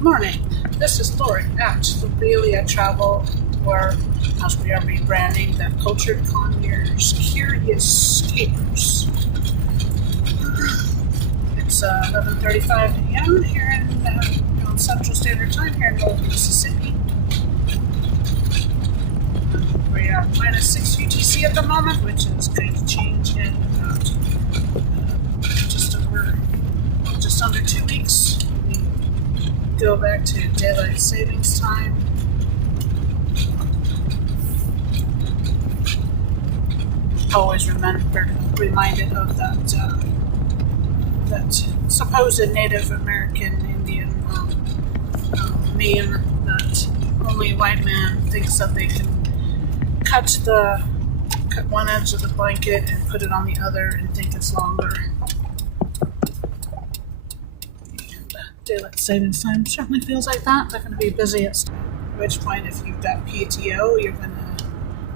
Good morning. This is Lori at Lobelia Travel, or as we are rebranding, the Cultured Conyers Curious Capers. It's 11:35 a.m. here on Central Standard Time here in Northern Mississippi. We are minus 6 UTC at the moment, which is going to change in about just under 2 weeks. We go back to daylight savings time. Always reminded of that supposed Native American Indian meme that only white man thinks that they can cut one edge of the blanket and put it on the other and think it's longer. And daylight savings time certainly feels like that. They're going to be busy at which point, if you've got PTO, you're going to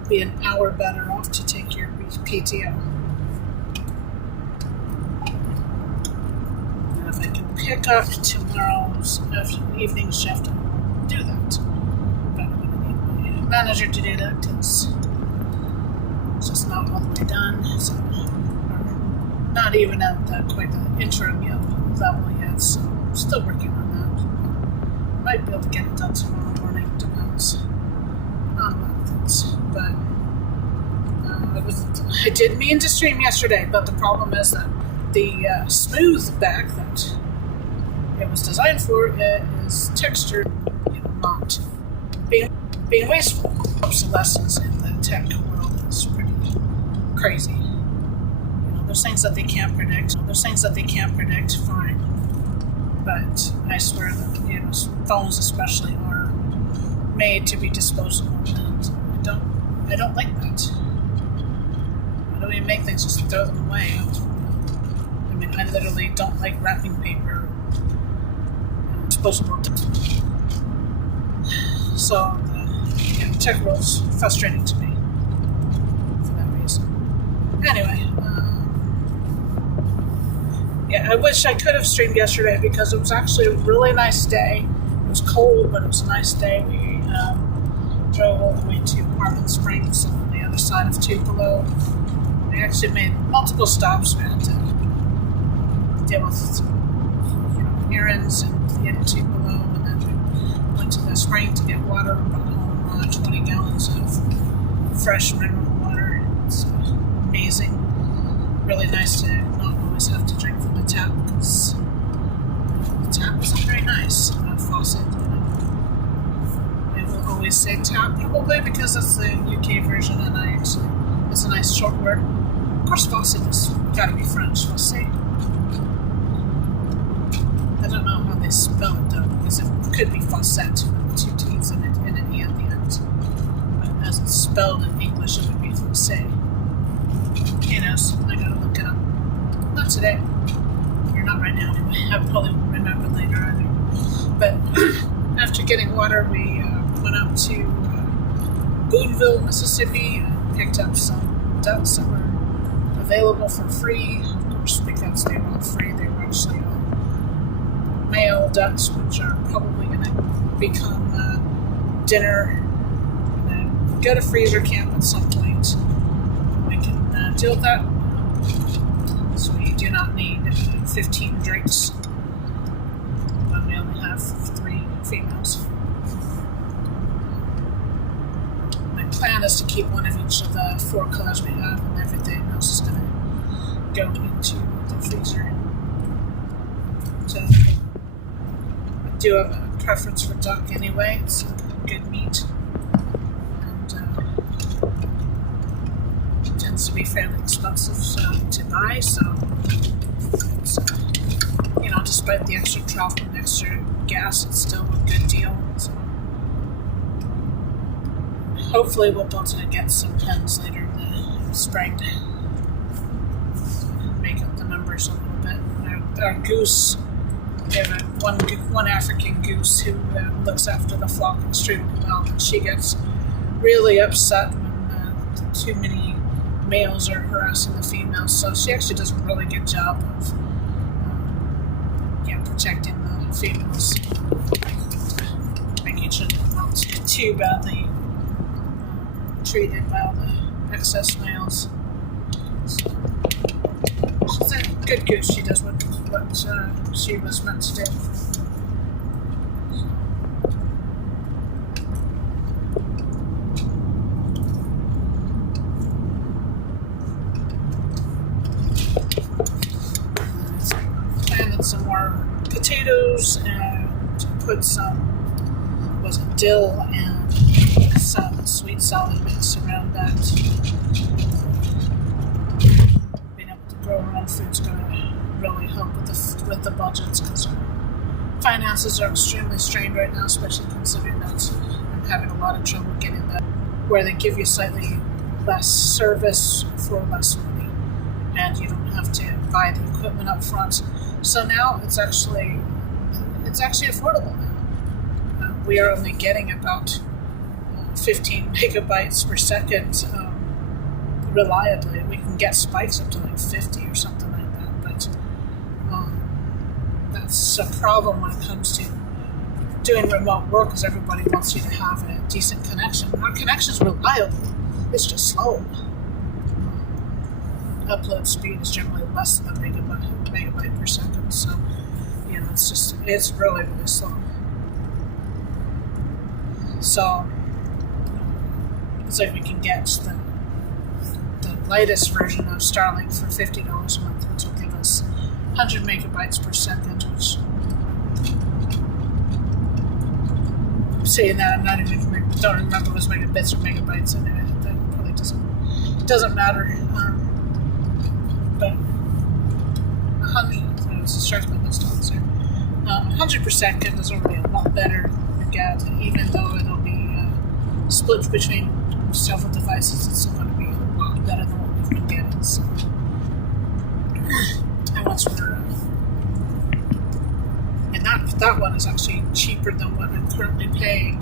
be an hour better off to take your PTO. And if I can pick up tomorrow's evening shift, I'll do that. But I'm going to need my manager to do that because it's just not all the way done. So, not even at quite the interim level yet, so I'm still working on that. Might be able to get it done tomorrow morning, depends on a lot of things. But I did mean to stream yesterday, but the problem is that the smooth back that it was designed for is textured, not being wasteful. Obsolescence in the tech world is pretty crazy. There's things that they can't predict. Fine, but I swear that phones especially are made to be disposable, and I don't like that. I don't even make things just throw them away. I mean, I literally don't like wrapping paper and disposable. So, the tech world's frustrating to me for that reason. Anyway, I wish I could have streamed yesterday because it was actually a really nice day. It was cold, but it was a nice day. We drove all the way to Harmon Springs on the other side of Tupelo. We actually made multiple stops. We had to deal with errands in Tupelo, and then we went to the spring to get water. We brought home 20 gallons of fresh mineral water. It's amazing. Really nice to not always have to drink from the tap because the tap isn't very nice. Faucet, I will always say tap probably because that's the UK version, and it's a nice short word. Of course, faucet has got to be French. We'll see. I don't know how they spell it though, because it could be faucet with 2 T's and an E at the end. But as it's spelled in English, it would be faucet. Who knows? I gotta look it up. Not today. Or not right now anyway. I probably won't remember later either. But after getting water, we went up to Boonville, Mississippi, and picked up some ducks that were available for free. Of course, because they were all free, they were actually all male ducks, which are probably going to become dinner. Go to freezer camp at some point. We can deal with that. So we do not need 15 drinks when we only have 3 females. My plan is to keep one of each of the 4 colors we have, and everything else is going to go into the freezer. So I do have a preference for duck anyway. It's good meat. Tends to be fairly expensive to buy, so it's, despite the extra trout and extra gas, it's still a good deal. So hopefully we'll be able to get some hens later in the spring to make up the numbers a little bit. Our goose, we have one African goose who looks after the flock extremely well, and she gets really upset when too many males are harassing the females, so she actually does a really good job of protecting the females. too badly treated by all the excess males. So, she's a good goose. She does what she was meant to do. Planted some more potatoes and put some dill and some sweet salad mix around that. Being able to grow our own food's going to really help with the budgets, because our finances are extremely strained right now, especially considering that I'm having a lot of trouble getting that where they give you slightly less service for less money, and you don't have to buy the equipment up front. So now it's actually affordable now. We are only getting about 15 megabytes per second reliably. We can get spikes up to like 50 or something like that, but that's a problem when it comes to doing remote work, because everybody wants you to have a decent connection. Our connection's reliable, it's just slow. Upload speed is generally less than a megabyte per second, so it's really, really slow. So it's like we can get the latest version of Starlink for $50 a month, which will give us 100 megabytes per second, which, saying that, don't remember if it was megabits or megabytes, and that probably doesn't matter. But 100, it starts my list on here. 100 per second is already a lot better to get, even though it'll be split between several devices. It's still going to be a lot better than what we've been getting. So, and once we're, and that one is actually cheaper than what I'm currently paying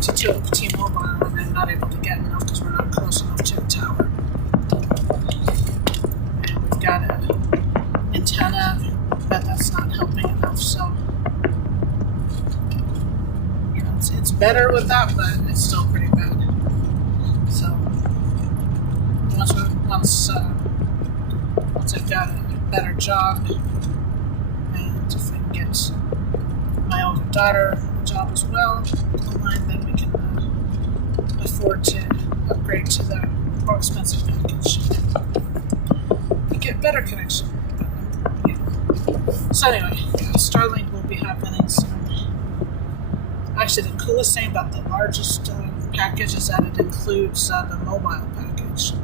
to T-Mobile, and I'm not able to get enough because we're not close enough to the tower. And we've got an antenna, but that's not helping enough. So, it's better with that, but it's still pretty bad. So once I've got a better job, and if I can get my older daughter a job as well online, then we can afford to upgrade to the more expensive package and get better connection. So anyway, Starlink will be happening soon. Actually, the coolest thing about the largest package is that it includes the mobile package,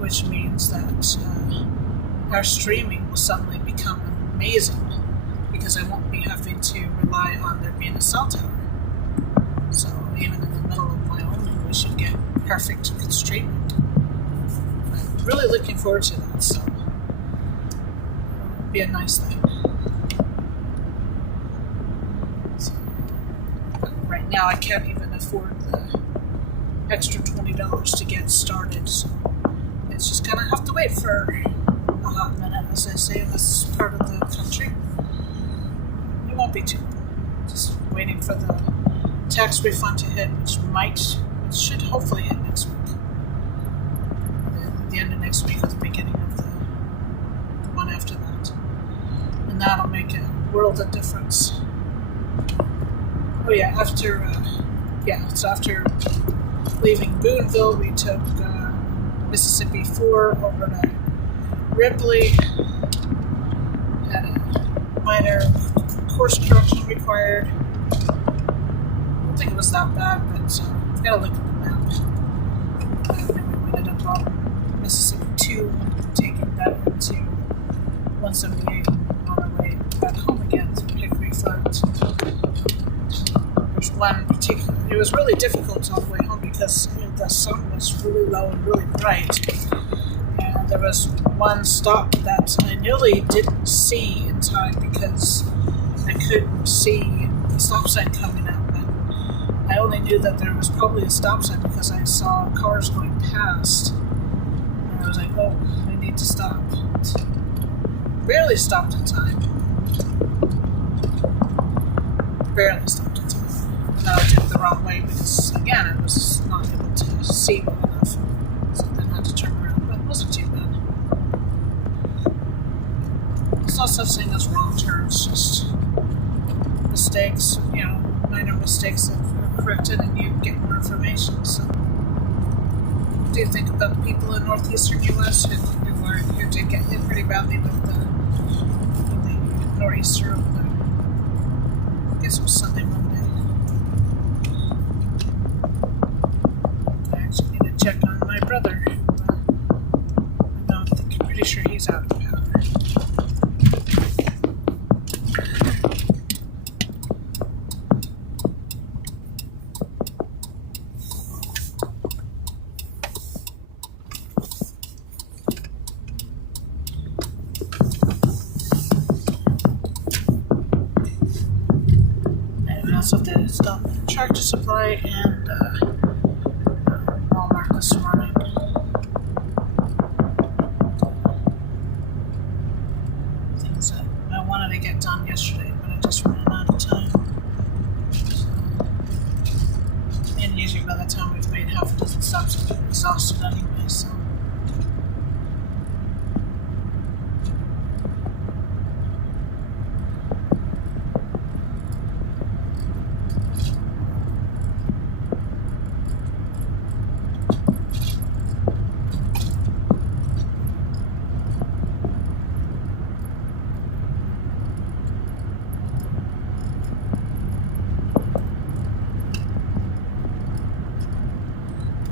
which means that our streaming will suddenly become amazing, because I won't be having to rely on there being a cell tower. So even in the middle of Wyoming, we should get perfect streaming. I'm really looking forward to that, so it'll be a nice thing. Right now, I can't even afford the extra $20 to get started, so it's just gonna have to wait for a hot minute, as I say, in this part of the country. It won't be too long. Just waiting for the tax refund to hit, which should hopefully hit next week. At the end of next week or the beginning of the one after that. And that'll make a world of difference. Oh yeah, so after leaving Boonville, we took Mississippi 4 over to Ripley. Had a minor course correction required. I don't think it was that bad, but I've got to look at the map. And we ended up on Mississippi 2, taking that into 178 on our way back home again through Hickory Front. There's one particular, it was really difficult on the way home because the sun was really low and really bright. And there was one stop that I nearly didn't see in time because I couldn't see the stop sign coming up. And I only knew that there was probably a stop sign because I saw cars going past. And I was like, oh, I need to stop. Barely stopped in time. Barely stopped in time. that I took the wrong way because, again, I was not able to see well enough. So then I had to turn around, but it wasn't too bad. There's no such thing as wrong turns, just mistakes, minor mistakes that are corrected and you get more information. So, what do you think about the people in northeastern U.S. who did get hit pretty badly with the nor'easter over there? I guess it was Sunday, Monday. I actually need to check on my brother, who I'm pretty sure he's out of power. Also, they stopped Tractor Supply and Walmart this morning. Things that I wanted to get done yesterday, but I just ran out of time. And usually by the time we've made half a dozen stops, I'm exhausted anyway, so.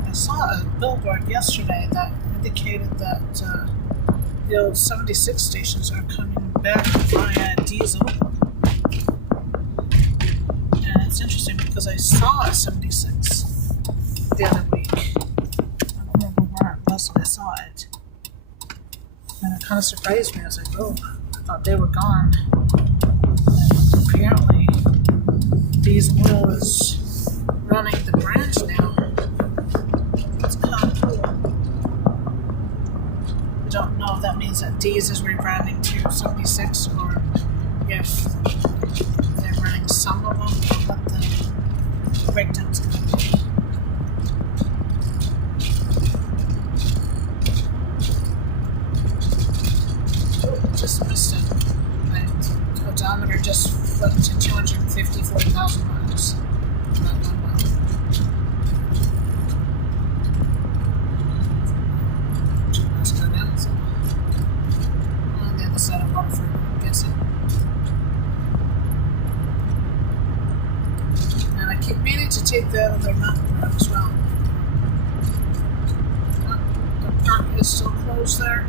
I saw a billboard yesterday that indicated that the old 76 stations are coming back via diesel. And it's interesting because I saw a 76 the other week. I don't remember where it was when I saw it. And it kind of surprised me. I was like, oh, I thought they were gone. And apparently, diesel oil is running the branch now. It's kind of cool. I don't know if that means that D's is rebranding to 76 or if they're running some of them, what the breakdown's going to be. Just missed it. My odometer just flipped to 254,000 miles. Not done well. Let's go down. So, on the other side of Waterford, I'm guessing. And I keep meaning to take the other mountain road as well. Oh, the park is still closed there.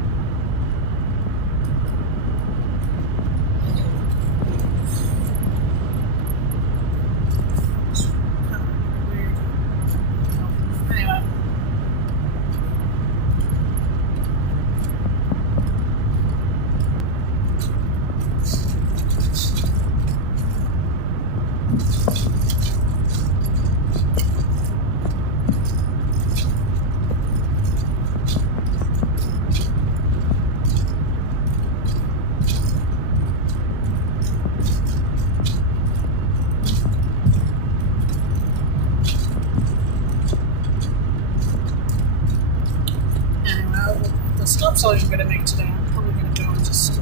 The stop's all I'm going to make today. I'm probably going to go and just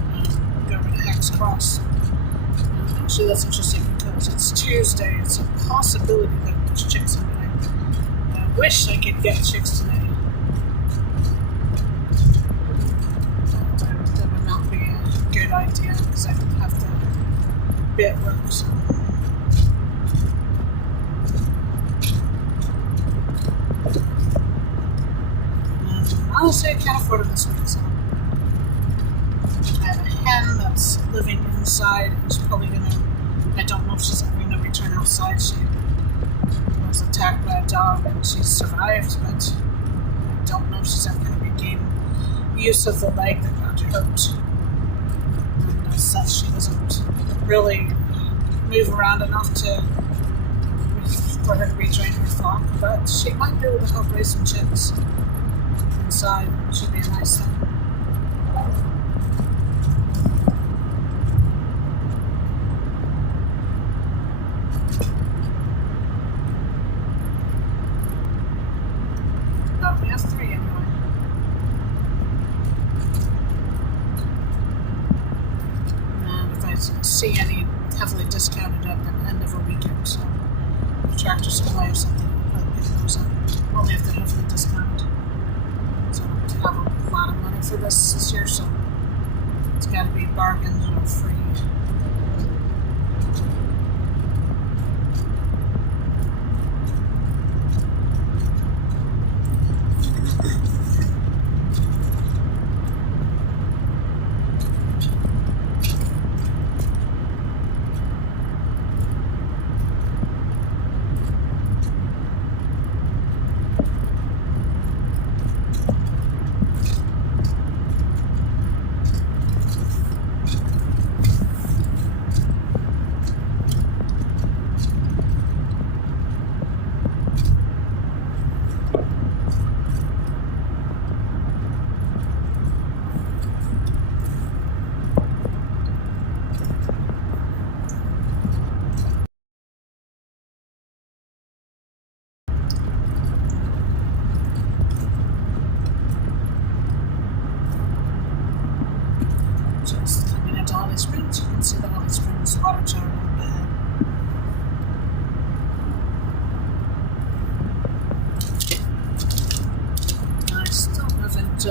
go over to Hex Cross. Actually, that's interesting because it's Tuesday. It's a possibility that there's chicks in today. I wish I could get chicks today. That would not be a good idea because I have to be at work. So. Honestly, I can't afford it this week, so I have a hen that's living inside and she's probably I don't know if she's ever gonna return outside. She was attacked by a dog and she survived, but I don't know if she's ever gonna regain use of the leg that got hurt. And as such, she doesn't really move around enough for her to rejoin her flock, but she might be able to help raise some chicks. Inside should be a nice thing. ended up at the end of a weekend, so Tractor Supply or something, I'll pick those up. Only if they're heavily discounted. So I don't have a lot of money for this year, so it's got to be bargains or free. Just coming into Holly Springs, you can see the Holly Springs water tower up ahead. I still haven't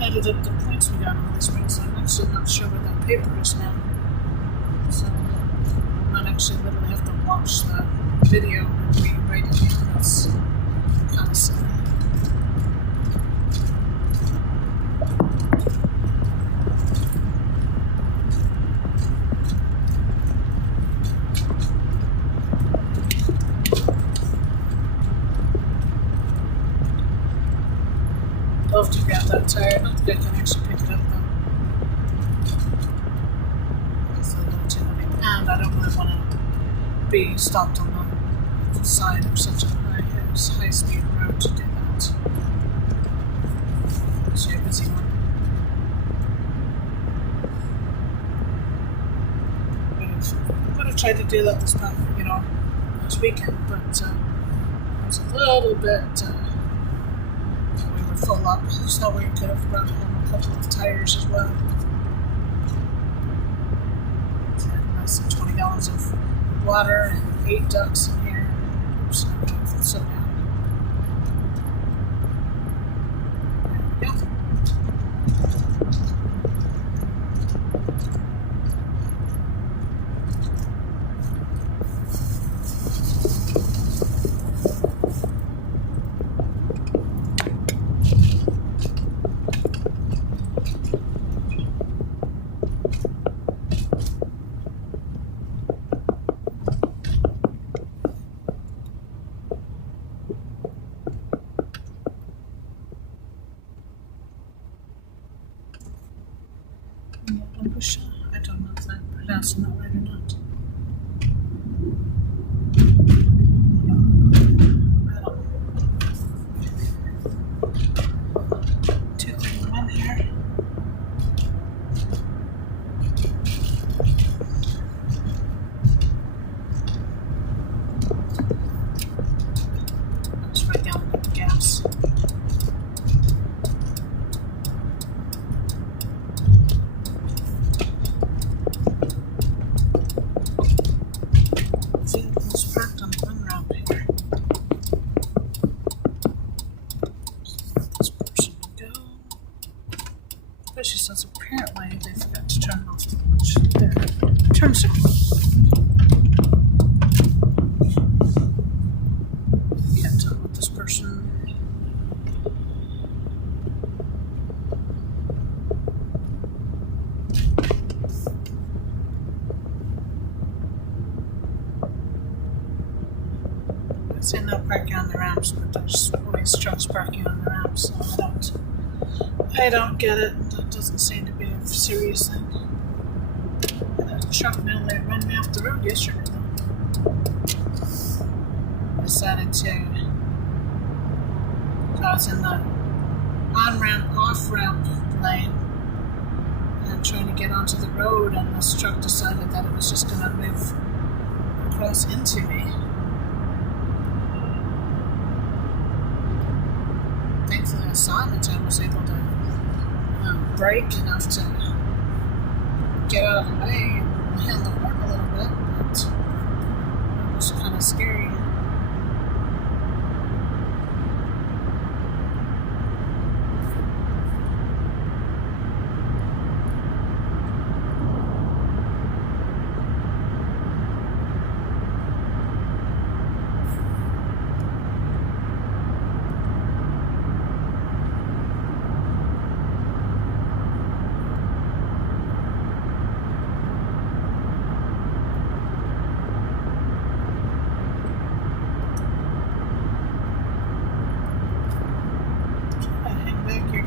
added up the points we got in Holly Springs, so I'm actually not sure where that paper is now. So I might actually literally have to watch the video and rewrite it down. That's kind of silly. Love to grab that tire. I don't think I can actually pick it up though. It's a little too heavy. And I don't really want to be stopped on the side of such a high speed road to do that. It's a busy one. Would have tried to do that this weekend, but it was a little bit. We were full up. There's no way you could have run home a couple of tires as well. So less than 20 gallons of water and 8 ducks in here. So sit down. There we go. I don't know if I'm pronouncing that right or not. Two, three, one here. That's right down at the gas. Especially since apparently they forgot to turn off their turn signal. Can't tell what this person. I'd say no parking on the ramps, but there's always trucks parking on the ramps, so I don't get it. That doesn't seem to be a serious thing. That truck nearly ran me off the road yesterday, though. Decided to. I was in the on-ramp, off-ramp lane and trying to get onto the road, and this truck decided that it was just going to move across into me. Thankfully, I saw him in time. I was able to brake enough to get out of the way and hand the horn a little bit.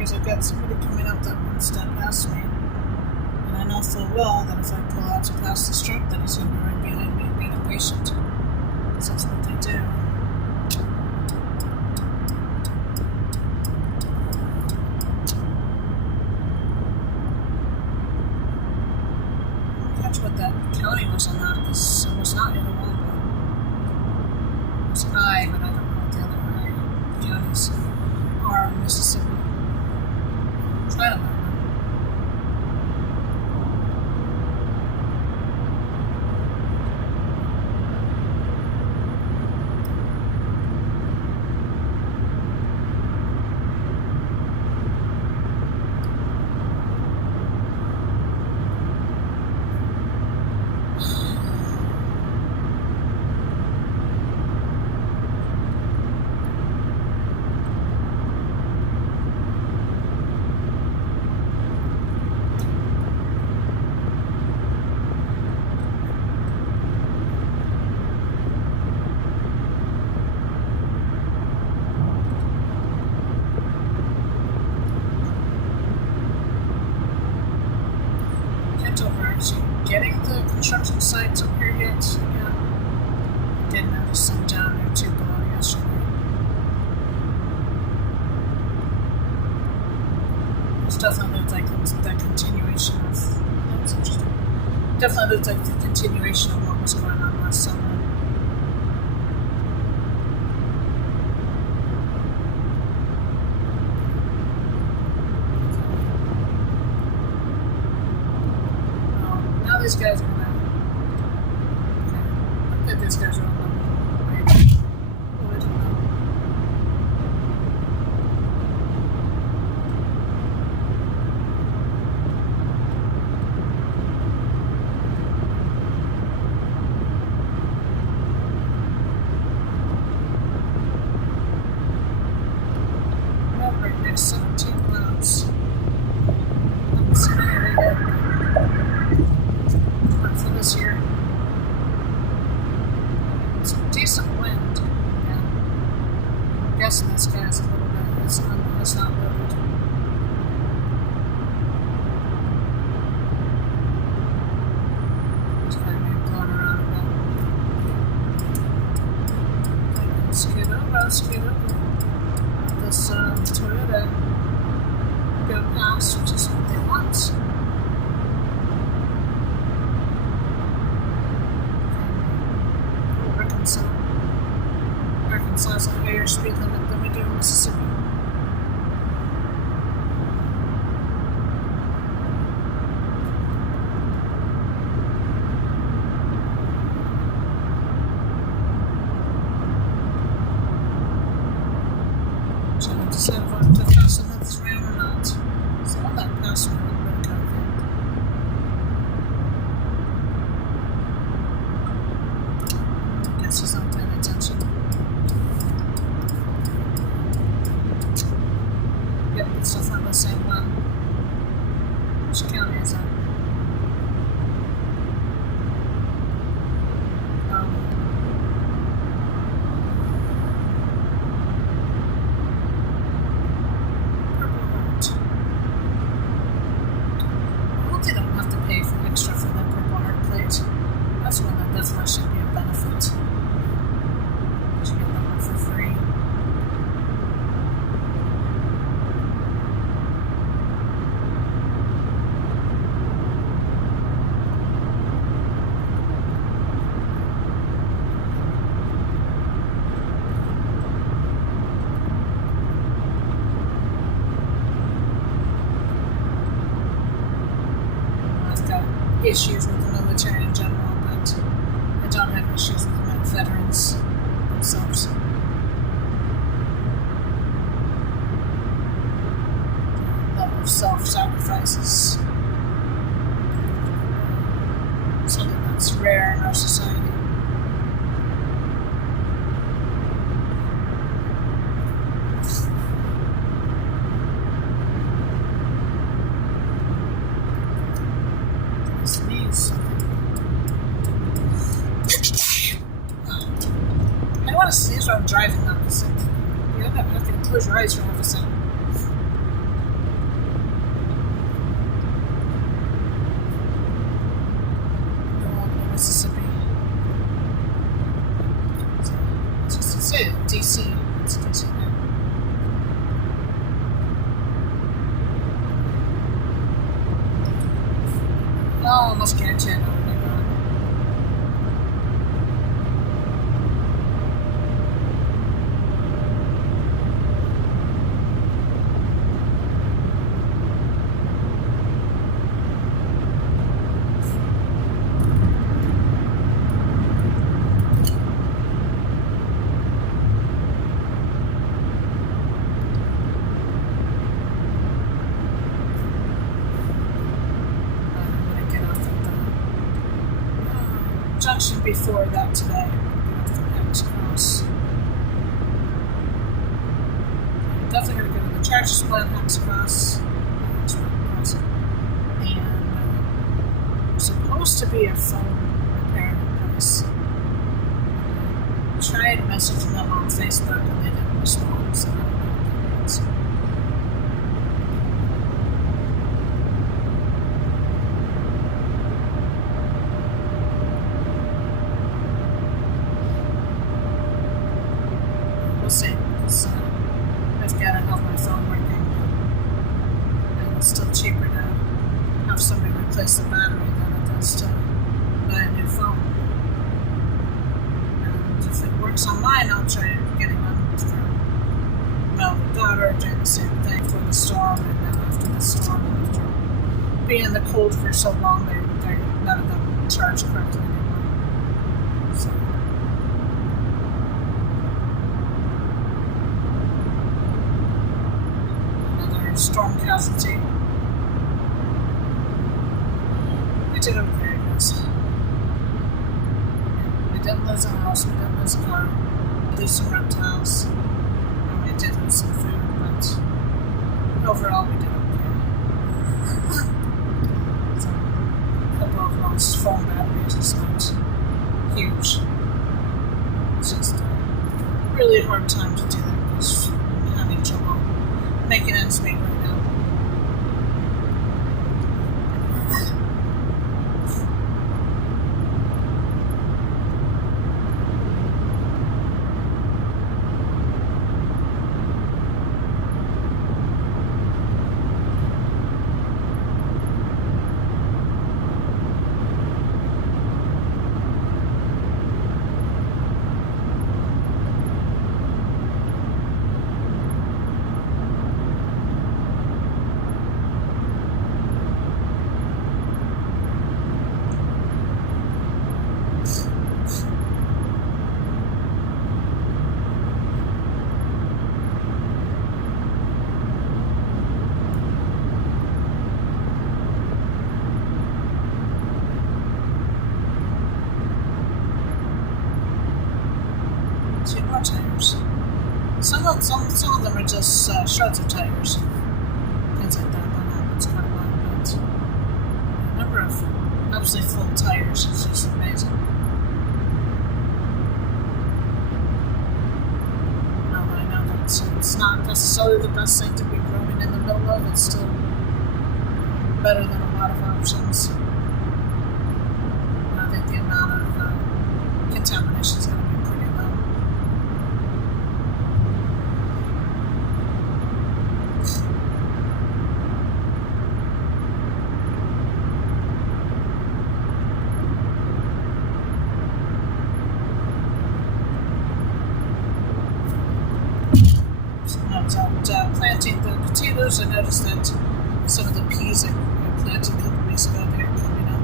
because I've got somebody coming up that wants to pass me. And I know full well that if I pull out to pass this truck, that he's going to be right behind me and being impatient. Because that's what they do. Catch what that county was on that, because it was not Itawamba. It was I, but I don't know what the other I counties are in Mississippi. Try to learn. Getting the construction sites up here yet? Yeah. Did notice some down there too below yesterday. It's definitely looked like that continuation of. That was interesting. Definitely looked like the continuation of what was going on last summer. These guys are gonna. Okay. I think these guys are on the way. Oh, I don't know. Well, right next 17 laps. Let's see here we go. For this year. It's a decent wind. Yeah. I'm guessing this guy's a little bit. It's not loaded. It's kind of being blown around a bit. Scoot over. This Toyota go past, which is what they want. Arkansas has a higher speed limit than we do in Mississippi. So I have to decide if I want to pass another ram or not. So all that passed me a little bit ago, I think. I guess he's not paying attention. Yep, it's definitely the same one. Which county is that? Purple Heart. I hope they don't have to pay for extra for that Purple Heart plate. That's one that definitely should be a benefit. You should get that one for free. Issues with the military in general, but I don't have issues with the veterans themselves. Level of self-sacrifices. Something that's rare in our society. Sneeze. I don't want to sneeze while I'm driving, though, because you have to close your eyes for half a second. say DC. It's DC now. Oh, almost guarantee I know where they're going. Junction before that today. Cross. Definitely going to go to the Church Split, Hex Cross. And there's supposed to be a phone repair place. I tried messaging them on Facebook and they didn't respond, so I don't know what that is. We'll see. I've got to have my phone working, and it's still cheaper to have somebody replace the battery than it does to buy a new phone. And if it works on mine, I'll try getting one for my daughter, doing the same thing for the storm, and then after the storm, after being in the cold for so long, none of them charge correctly anymore. So. Storm casualty. We did okay, I guess. We didn't lose a house, we didn't lose a car, we lose some reptiles, and we did lose some food, but overall we did okay. So, a couple of lost phone batteries is not huge. It's just a really hard time to do that because I'm having trouble making ends meet right now. Two more tires. Some of them are just shreds of tires. Things like that. That happens quite a lot. But the number of absolutely full tires is just amazing. Now that I know that it's not necessarily the best thing to be growing in the middle of, it's still better than a lot of options. And I think the amount of contamination is going to be pretty low. Planting the potatoes, I noticed that some of the peas I planted a couple weeks ago, they're coming up.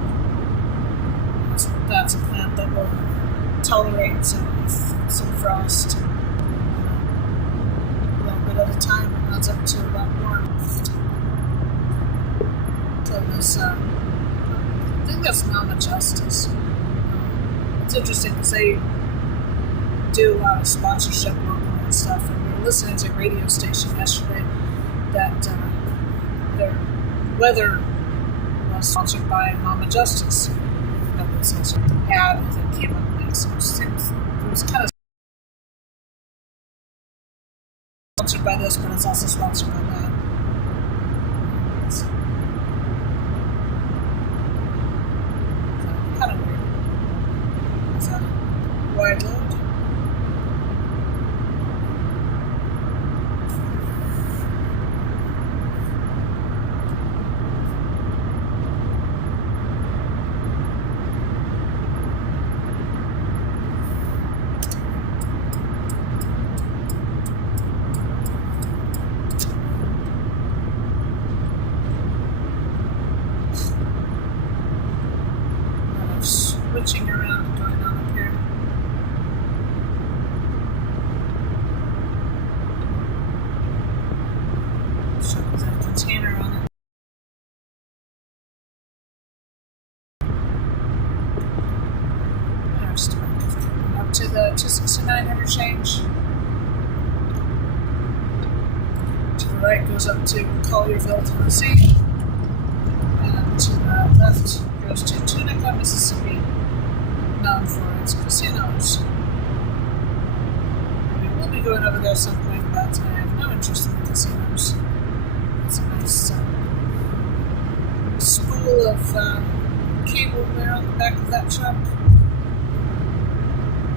That's a plant that will tolerate some frost. A little bit at a time, it adds up to a lot more. So this, I think that's Mama Justice. It's interesting because they do a lot of sponsorship work and stuff, and we were listening to a radio station yesterday that their weather was sponsored by Mama Justice. That was an ad that came up next. It was kind of sponsored by this, but it's also sponsored by that. So, kind of weird. Is that a wide load? to the 269 interchange. To the right goes up to Collierville, Tennessee. And to the left goes to Tunica, Mississippi, known for its casinos. We will be going over there at some point, but I have no interest in the casinos. It's a nice spool of cable there on the back of that truck.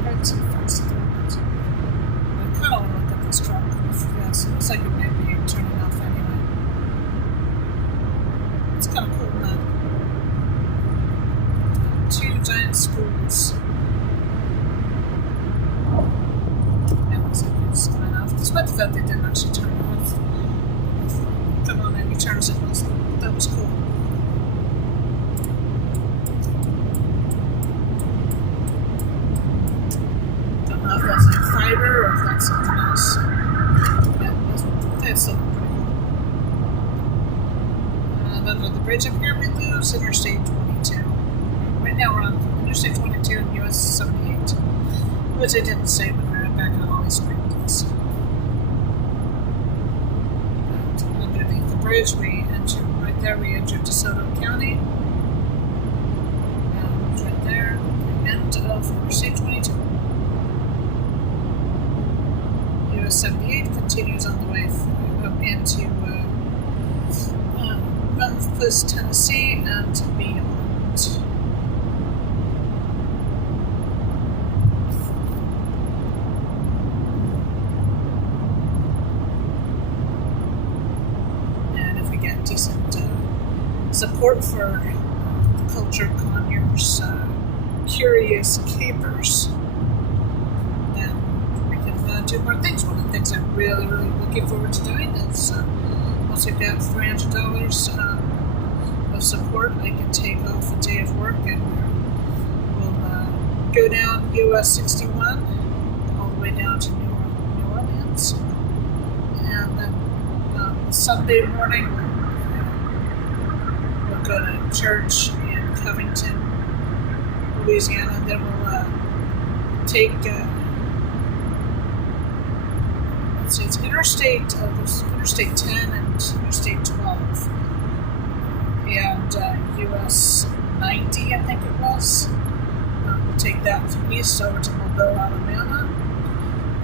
Right to the fence at the moment. I kind of want to look at this truck. Yes, it looks like it might be turning off anyway. It's kind of cool, man. Two giant spools. Yeah, looks like it's going off. Despite the fact they didn't actually turn it off. Come on, any turn signals. That was cool. Don't know if that's like fiber or if that's something else. Yeah, that's something pretty cool. Then on the bridge up here, we lose Interstate 22. Right now we're on Interstate 22 and US 78, which I didn't say when we were back in Holly Springs. And underneath the bridge, we enter right there. We enter DeSoto County, and right there, the end of Interstate 22. US 78 continues on the way up into Memphis, Tennessee, and beyond. And if we get decent support for cultured conyers, curious capers, then we can do more things. One of the things I'm really looking forward to doing is once I've got $300 of support, I can take off a day of work and we'll go down US 61 all the way down to New Orleans, and then Sunday morning we'll go to church in Covington, Louisiana, and then we'll take it's Interstate 10 and Interstate 12 and US 90, I think it was. We'll take that east over to Mobile, Alabama,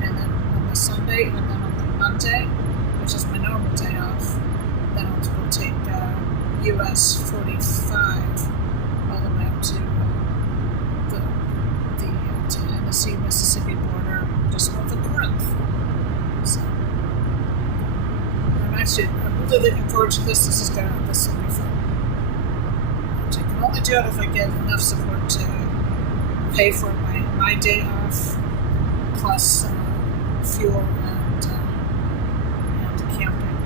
and then on the Sunday, and then on the Monday, which is my normal day off, then we'll take US 45 all the way up to the Tennessee-Mississippi border, just north of Corinth. So, I'm really looking forward to this. This will be fun. Which I can only do it if I get enough support to pay for my day off, plus fuel and camping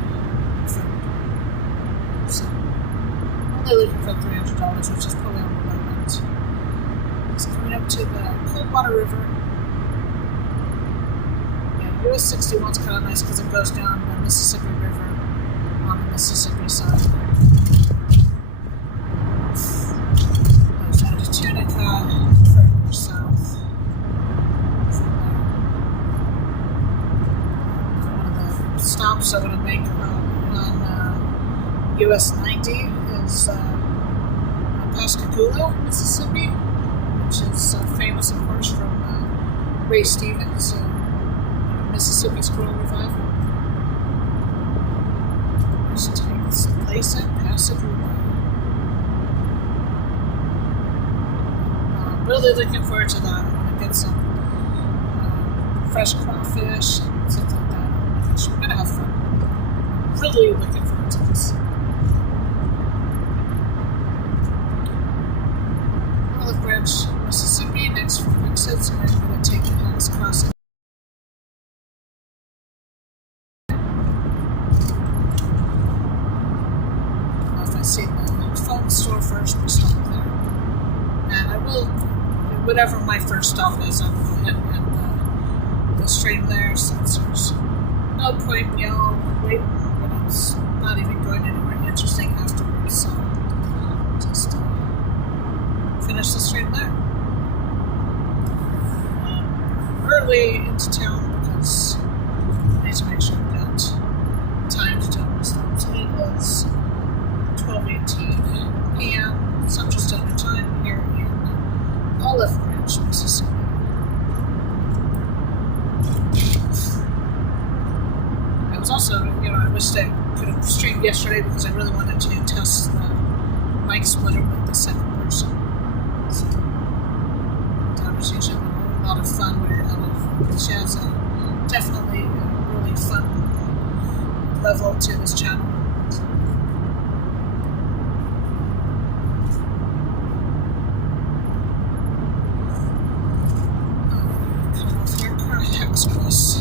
food. So, I'm only looking for $300, which is probably on the low end. It's coming up to the Coldwater River. US 61 is kind of nice because it goes down the Mississippi River on the Mississippi side. Goes down to Tunica, further south. From there. One of the stops I'm going to make on US 90 is Pascagoula, Mississippi, which is famous, of course, from Ray Stevens. Mississippi Squirrel Revival. Which takes place at Pascagoula. Really looking forward to that. I'm going to get some fresh crawfish and things like that. We're going to have fun. Really looking forward to this. Olive Branch, Mississippi, next exit, so I'm going to take the next crossing. See the phone store first, we'll stop there. And I will, whatever my first stop is, I'm going to hit the stream there, since there's no point in y'all waiting when it's not even going anywhere interesting afterwards. So just finish the stream there. way into town because I need to make sure I've got time to do all this stuff. So it is 12:18 p.m. Central Standard Time here in Olive Branch, Mississippi. I was also, I wished I could have streamed yesterday because I really wanted to test the mic splitter with the second person. So that was usually a lot of fun with it. She has definitely a really fun level to this channel. Cut off your car hex cross.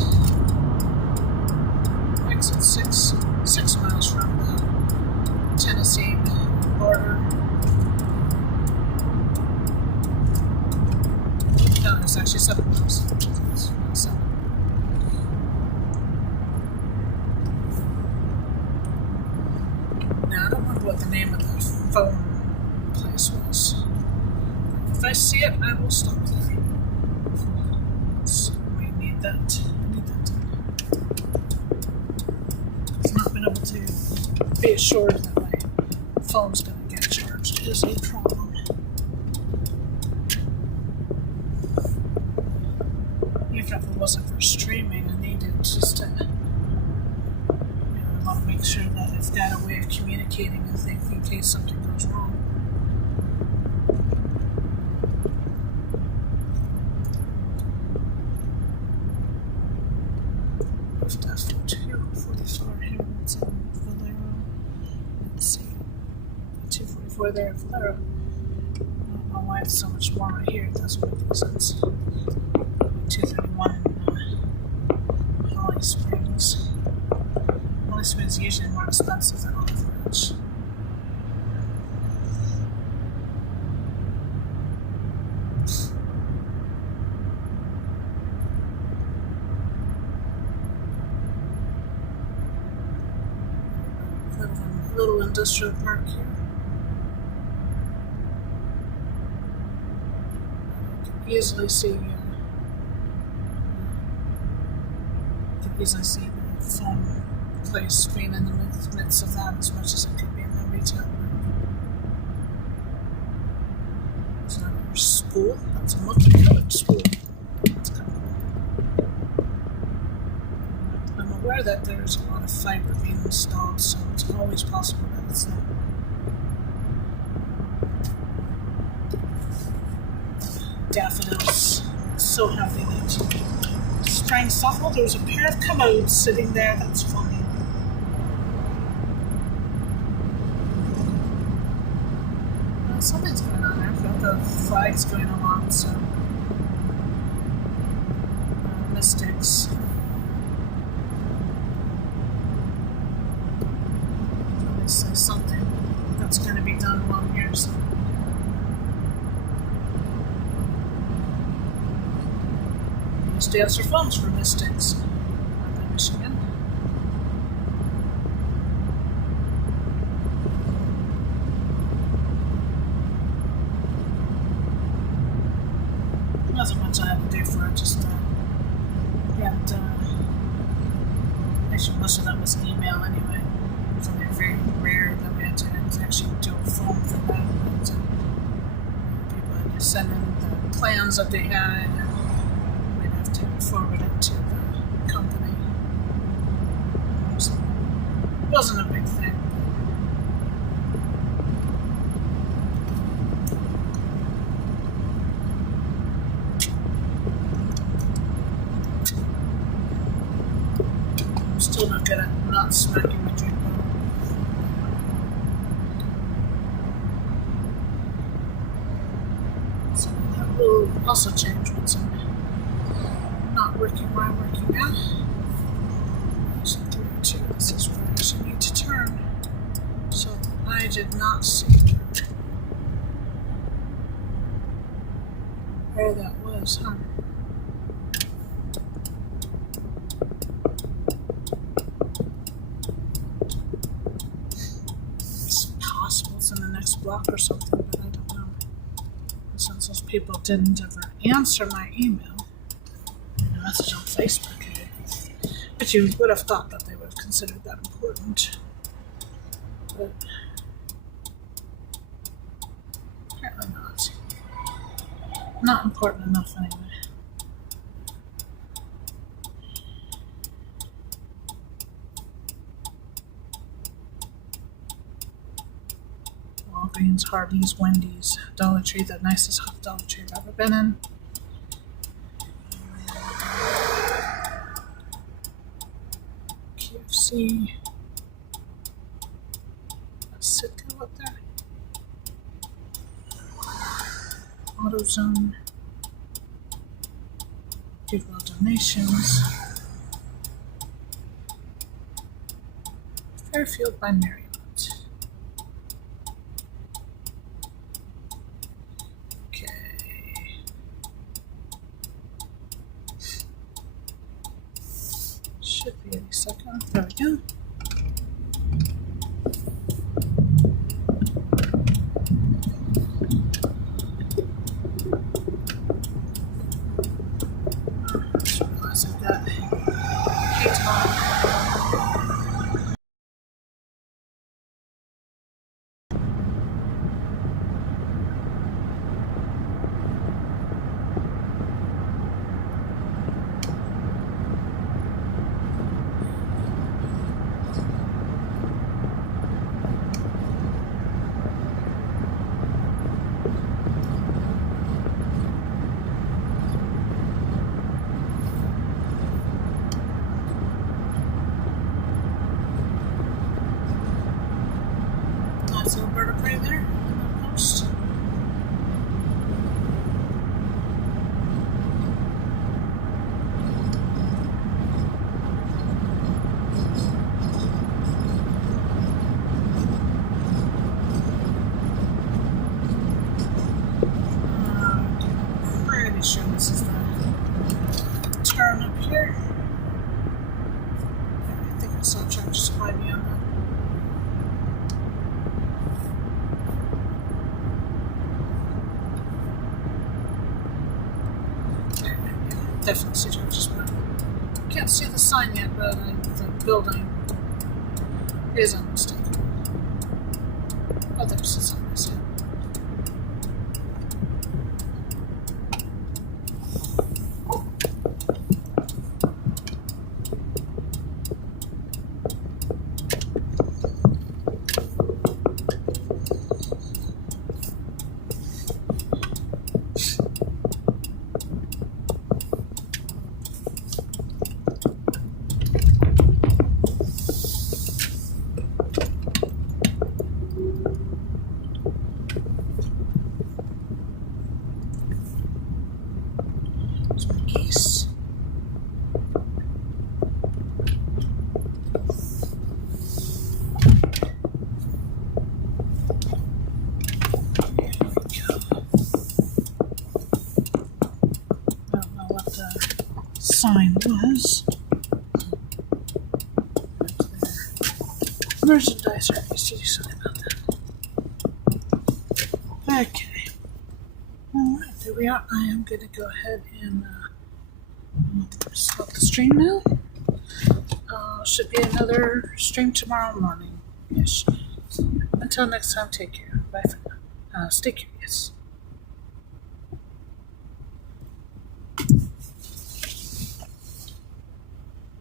Exit 6 miles from the Tennessee border. No, it's actually 7 miles. It's 7. Now, I don't remember what the name of the phone place was. If I see it, I will stop there. So we need that. I've not been able to be assured that my phone's going to get charged is a problem. Even if it wasn't for streaming, I need it just to, I want to make sure that I've got a way of communicating with things in case something goes wrong. Lift off 244 here, it's in Valero. Let's see. 244 there in Valero. I don't know why it's so much more right here, it doesn't make any sense. 231 in Holly Springs. Holly Springs is usually more expensive than Olive Branch. Little industrial park here. You can easily see the phone place being in the midst of that as much as it could be in the retail park. There's another spool. That's a multicolored spool. That's kind of cool. I'm aware that there's a lot of fiber being installed, so it's always possible that it's there. Daffodils. So happy that spring softball. There's a pair of commodes sitting there. That's funny. Something's going on there. I've got the flags going along, so mystics. Obviously something that's going to be done along here. So. Used to answer phones for mystics up in Michigan. Wasn't much I had to do for it, just actually most of that was email anyway. It was only very rare that we had to actually do a phone for that. But, people had to send in the plans that they had, and we'd have to forward it to the company. So it wasn't a big thing. Still not good at not smacking my drink bottle. So that will also change once I'm not working where I'm working now. So 302, this is where I should need to turn. So I did not see where that was, huh? In the next block or something, but I don't know. Since those people didn't ever answer my email, Facebook. But you would have thought that they would have considered that important. But apparently not. Not important enough anyway. Walgreens, Hardee's, Wendy's, Dollar Tree, the nicest Dollar Tree I've ever been in. KFC. A Citgo up there. AutoZone. Goodwill Donations. Fairfield by Marriott. Should be any second. There we go. I just realized I've got heat on. Nice little vertebrae there on the post. I'm pretty sure this is the turn up here. I think I saw Tractor Supply beyond that. Definitely see Tractor Supply. Can't see the sign yet, but the building is unmistakable. Oh, there's the sign. Geese. I don't know what the sign was. Merchandiser. I used to do something about that. Okay. Alright, there we are. I am going to go ahead and stop the stream now. Should be another stream tomorrow morning-ish. Until next time, take care. Bye for now. Stay curious.